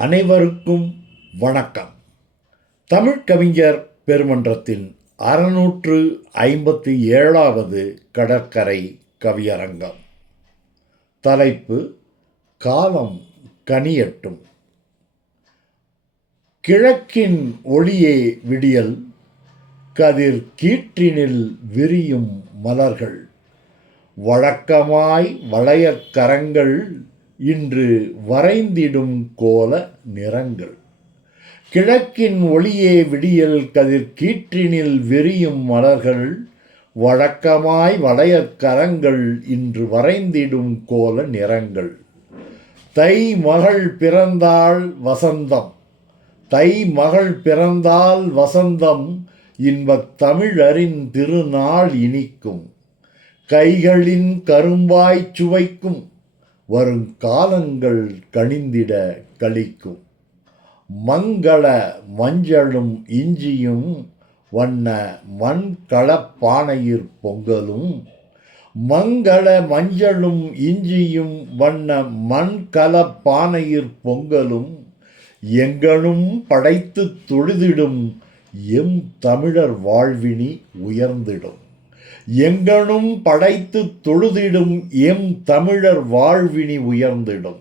அனைவருக்கும் வணக்கம். தமிழ் கவிஞர் பெருமன்றத்தின் அறுநூற்று ஐம்பத்தி ஏழாவது கடற்கரை கவியரங்கம். தலைப்பு காலம் கனியட்டும். கிழக்கின் ஒளியே விடியல் கதிர் கீற்றினில் விரியும் மலர்கள். வழக்கமாய் வளையக்கரங்கள் இன்று வரைந்திடும் கோல நிறங்கள். கிழக்கின் ஒளியே விடியல் கதிர் கீற்றினில் விரியும் மலர்கள் வழக்கமாய் வளையக்கரங்கள் இன்று வரைந்திடும் கோல நிறங்கள். தை மகள் பிறந்தாள் வசந்தம் தை மகள் பிறந்தால் வசந்தம் இன்பத் தமிழரின் திருநாள் இனிக்கும். கைகளின் கரும்பாய்ச் சுவைக்கும் வரும் காலங்கள் கணிந்திட கழிக்கும். மங்கள மஞ்சளும் இஞ்சியும் வண்ண மண் களப்பானையிற் பொங்கலும் மங்கள மஞ்சளும் இஞ்சியும் வண்ண மண் கலப்பானையிற் பொங்கலும் எங்கனும் படைத்து தொழுதிடும் எம் தமிழர் வாழ்வினி உயர்ந்திடும். எங்கனும் படைத்து தொழுதிடும் எம் தமிழர் வாழ்வினி உயர்ந்திடும்.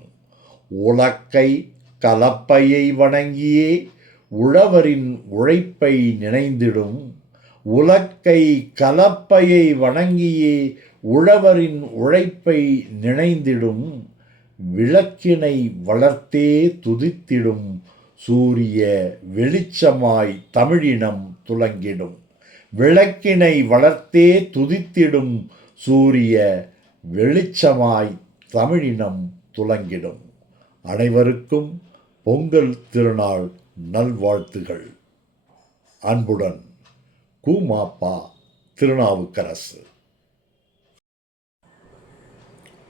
உலக்கை கலப்பையை வணங்கியே உழவரின் உழைப்பை நினைந்திடும். உலக்கை கலப்பையை வணங்கியே உழவரின் உழைப்பை நினைந்திடும். விளக்கினை வளர்த்தே துதித்திடும். சூரிய வெளிச்சமாய் தமிழினம் துலங்கிடும். விளக்கினை வளர்த்தே துதித்திடும் சூரிய வெளிச்சமாய் தமிழினம் துலங்கிடும். அனைவருக்கும் பொங்கல் திருநாள் நல்வாழ்த்துகள். அன்புடன் கூமாப்பா திருநாவுக்கரசு.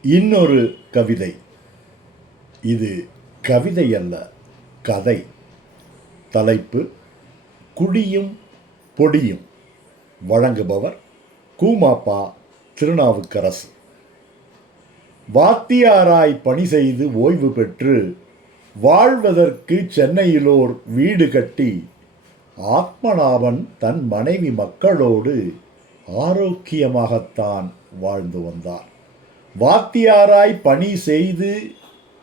இன்னொரு கவிதை. இது கவிதை அல்ல கதை. தலைப்பு குடியும் பொடியும். வழங்குபவர் கூமாப்பா திருநாவுக்கரசு. வாத்தியாராய் பணி செய்து ஓய்வு பெற்று வாழ்வதற்கு சென்னையிலோர் வீடு கட்டி ஆத்மநாபன் தன் மனைவி மக்களோடு ஆரோக்கியமாகத்தான் வாழ்ந்து வந்தார். வாத்தியாராய் பணி செய்து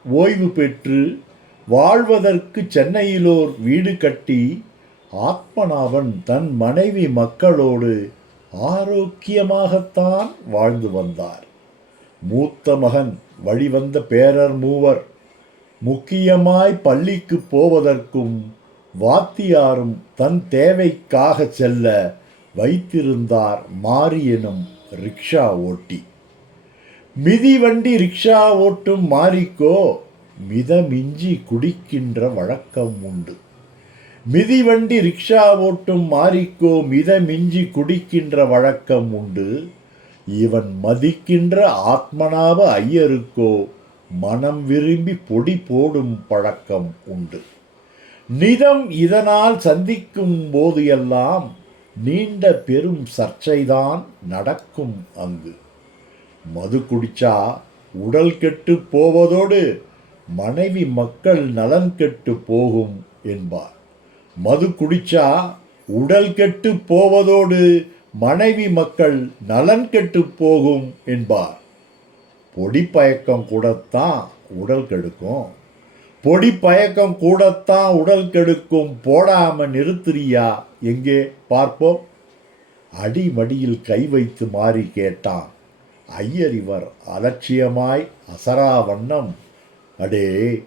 ஓய்வு பெற்று வாழ்வதற்கு சென்னையிலோர் வீடு கட்டி ஆத்மநாபன் தன் மனைவி மக்களோடு ஆரோக்கியமாகத்தான் வாழ்ந்து வந்தார். மூத்த மகன் வழிவந்த பேரர் மூவர் முக்கியமாய் பள்ளிக்கு போவதற்கும் வாத்தியாரும் தன் தேவைக்காக செல்ல வைத்திருந்தார் மாறி எனும் ரிக்ஷா ஓட்டி. மிதிவண்டி ரிக்ஷா ஓட்டும் மாறிக்கோ மிதமிஞ்சி குடிக்கின்ற வழக்கம் உண்டு. மிதிவண்டி ரிக்ஷா ஓட்டும் மாறிக்கோ மித மிஞ்சி குடிக்கின்ற வழக்கம் உண்டு. இவன் மதிக்கின்ற ஆத்மனாவ ஐயருக்கோ மனம் விரும்பி பொடி போடும் பழக்கம் உண்டு. நிதம் இதனால் சந்திக்கும் போது எல்லாம் நீண்ட பெரும் சர்ச்சைதான் நடக்கும் அங்கு. மது குடிச்சா உடல் கெட்டு போவதோடு மனைவி மக்கள் நலன் கெட்டு போகும் என்பார். மது குடிச்சா உடல் கெட்டு போவதோடு மனைவி மக்கள் நலன் கெட்டு போகும் என்பார். பொடி பயக்கம் கூடத்தான் உடல் கெடுக்கும். பொடி பயக்கம் கூடத்தான் உடல் கெடுக்கும் போடாம நிறுத்துறியா? எங்கே? பார்ப்போம். அடிமடியில் கை வைத்து மாறி கேட்டான். ஐயர் இவர் அலட்சியமாய் அசரா வண்ணம் அடே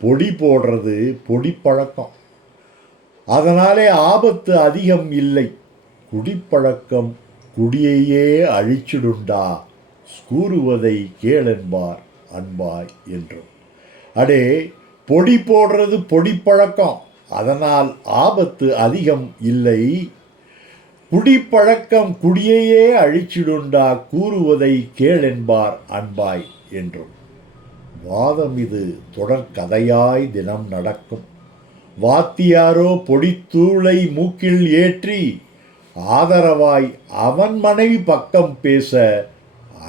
பொடி போடுறது பொடி பழக்கம். அதனாலே ஆபத்து அதிகம் இல்லை. குடிப்பழக்கம் குடியையே அழிச்சிடுண்டா. கூறுவதை கேளென்பார் அன்பாய் என்றும். அடே பொடி போடுறது பொடி பழக்கம் அதனால் ஆபத்து அதிகம் இல்லை. குடிப்பழக்கம் குடியையே அழிச்சிடுண்டா. கூறுவதை கேளென்பார் அன்பாய் என்றும். வாதம் இது தொடர்கதையாய் தினம் நடக்கும். வாத்தியாரோ பொடித்தூளை மூக்கில் ஏற்றி ஆதரவாய் அவன் மனைவி பக்கம் பேச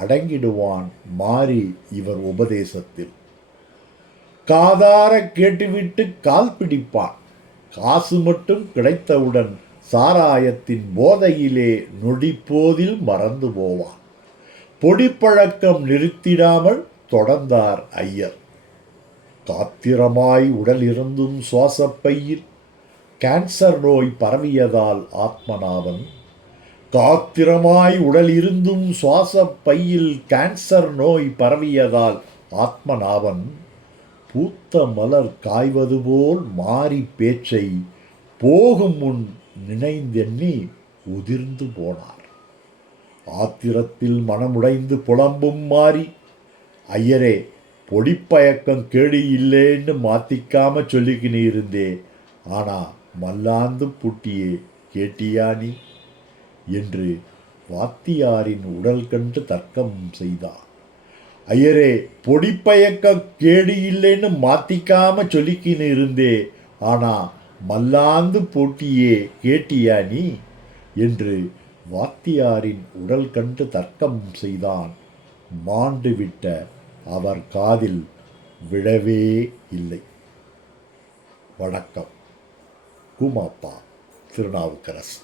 அடங்கிடுவான் மாறி இவர் உபதேசத்தில். காதார கேட்டுவிட்டு கால் பிடிப்பான். காசு மட்டும் கிடைத்தவுடன் சாராயத்தின் போதையிலே நொடிப்போதில் மறந்து போவான். பொடிப்பழக்கம் நிறுத்திடாமல் தொடர்ந்தார் ஐயர். காத்திரமாய் உடல் இருந்தும் சுவாசப்பையில் கேன்சர் நோய் பரவியதால் ஆத்மநாதன் காத்திரமாய் உடல் இருந்தும் பையில் கேன்சர் நோய் பரவியதால் ஆத்மநாபன் பூத்த மலர் காய்வது போல் மாறி பேச்சை போகும் முன் நினைந்தெண்ணி உதிர்ந்து போனார். ஆத்திரத்தில் மனமுடைந்து புலம்பும் மாறி ஐயரே பொடிப்பயக்கம் கேடு இல்லைன்னு மாத்திக்காம சொல்லிக்கின்னு இருந்தே ஆனா மல்லாந்து புட்டியே கேட்டியா நீ? என்று வாத்தியாரின் உடல் கண்டு தர்க்கம் செய்தார் ஐயரே பொடிப்பயக்கம் கேடு இல்லைன்னு மாத்திக்காம சொல்லிக்கின்னு இருந்தே ஆனா மல்லாந்து போட்டியே கேட்டியா நீ? என்று வாத்தியாரின் உடல் கண்டு தர்க்கம் செய்தான். மாண்டு விட்ட அவர் காதில் விழவே இல்லை. வணக்கம். கூமாப்பா திருநாவுக்கரசு.